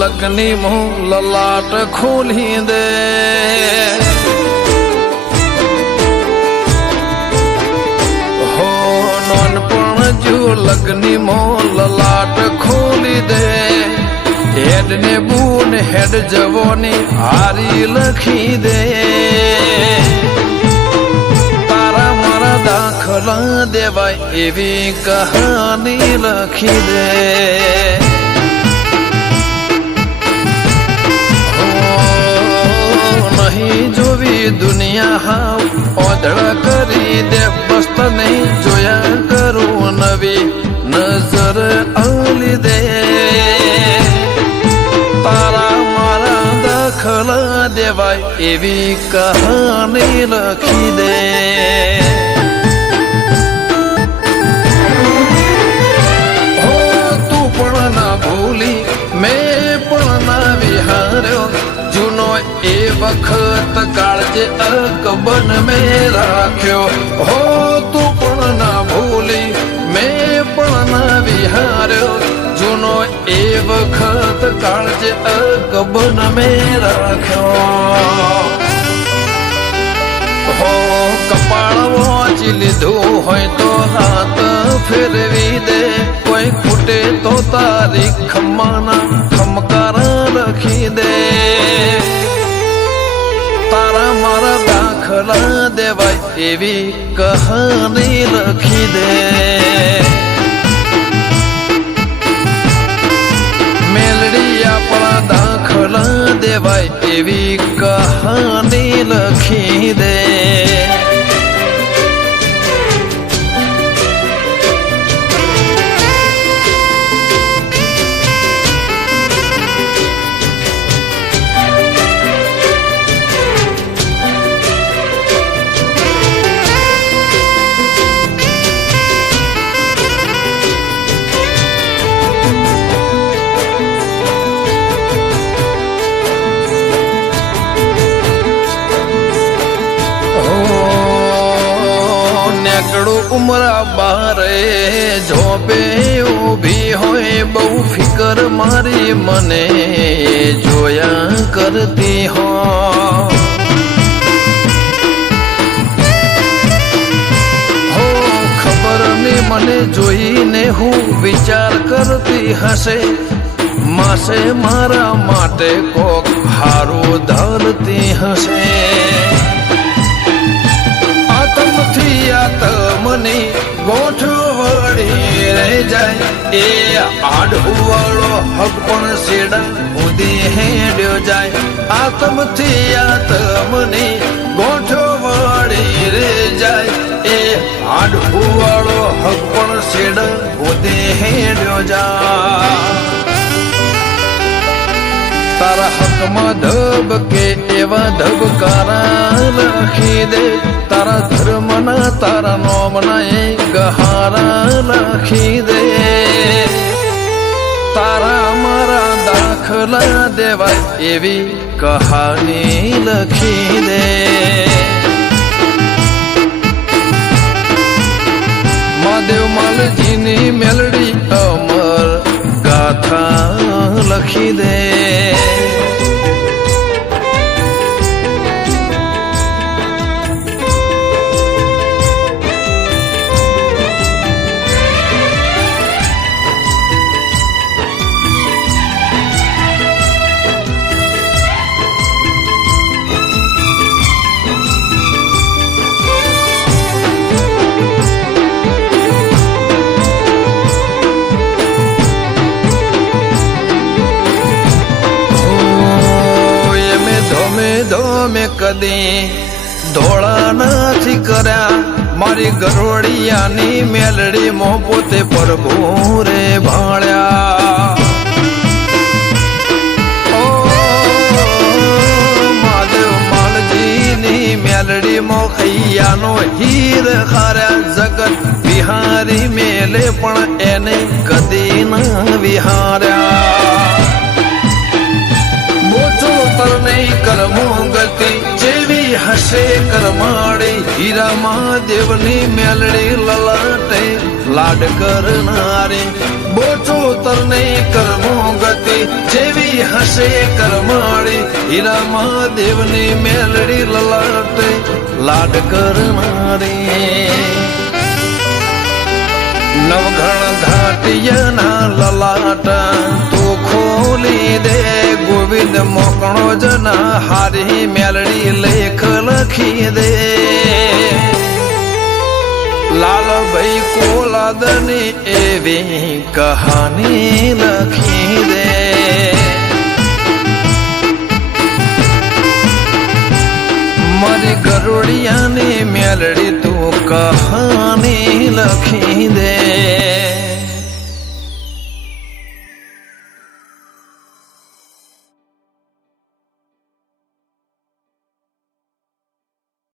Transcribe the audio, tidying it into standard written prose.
લગ્ની મોં લલાટ ખોલી દે હો નોનપણ જો લગ્ની મોં લલાટ ખોલી દે હેડ ને બૂન હેડ જવોની હારી લખી દે તારા મારા દાખલા દેવાય એવી કહાની લખી દે નહીં જોવી દુનિયા હાવ ઓધળ કરી દે બસ નહીં જોયા કરું નવી નજર આલી દે તારા મારા દાખલા દેવાય એવી કહાની લખી દે હો તું પણ ના ભૂલી મેં પણ ના વિહાર્યો જૂનો એ વખત કાળજે અકબન મેં રાખ્યો હો તું પણ ના ભૂલી મેં પણ ના વિહાર્યો જૂનો એ વખત કાળજે અકબન મેં રાખ્યો હો કપાળ વાંચી લીધું હોય તો હાથ ફેરવી દે કોઈ ખૂટે તો તારી ખમ્માના ખમકારા લખી દે તારા મારા દાખલા દેવાય એવી કહાની લખી દે મેલડી આપણા દાખલા દેવાય એવી કહાની લખી દે ઉમરા બારે જોબે ઊભી હોય બહુ ફિકર મારી મને જોયા કરતી હો ખબર ને મને જોઈને હું વિચાર કરતી હશે માસે મારા માટે કોક હારું ધરતી હશે આતમની ગોઠવણી રહી જાય એ આડવાળો હક પણ સેડા ઉદી હેડ્યો જાય આતમથી આતમની ગોઠવણી રે જાય એ આડવાળો હક પણ સેડા ઉદી હેડ્યો જાય તારા હકમાં ધબ કે એવા ધબકારા લખી દે તારા ધર્મના તારા નોમના એ ગહારા લખી દે તારા મારા દાખલા દેવાય એવી કહાની લખી દે મહાદેવ માલજીની મેલડી અમર ગાથા લખી દે મેં કદી ધોળા નથી કર્યા મારી ગરોડિયાની મેલડી મો પોતે પ્રભુ રે ભાળ્યા ઓ મહાદેવ માલજીની મેલડી મો ખૈયાનો હીર ખાર્યા જગત વિહારી મેલે પણ એને કદી ના વિહાર્યા કર્મો ગતિ જેવી હશે કરમાડી હીરા મહાદેવની મેલડી લલાટે લાડ કરનારી બોચોતરને કર્મો ગતિ જેવી હશે કરમાળી હીરા મહાદેવની મેલડી લલાટે લાડ કરનારી નવઘણ ઘાટિયાના લલાટા તું ખોલી દે ગોવિંદ મોકણો જના હારી મેલડી લેખ લખી દે લાલભાઈ કોલાદની એવી કહાની લખી દે મારી ગરુડિયાની મેલડી તું કહાની લખી દે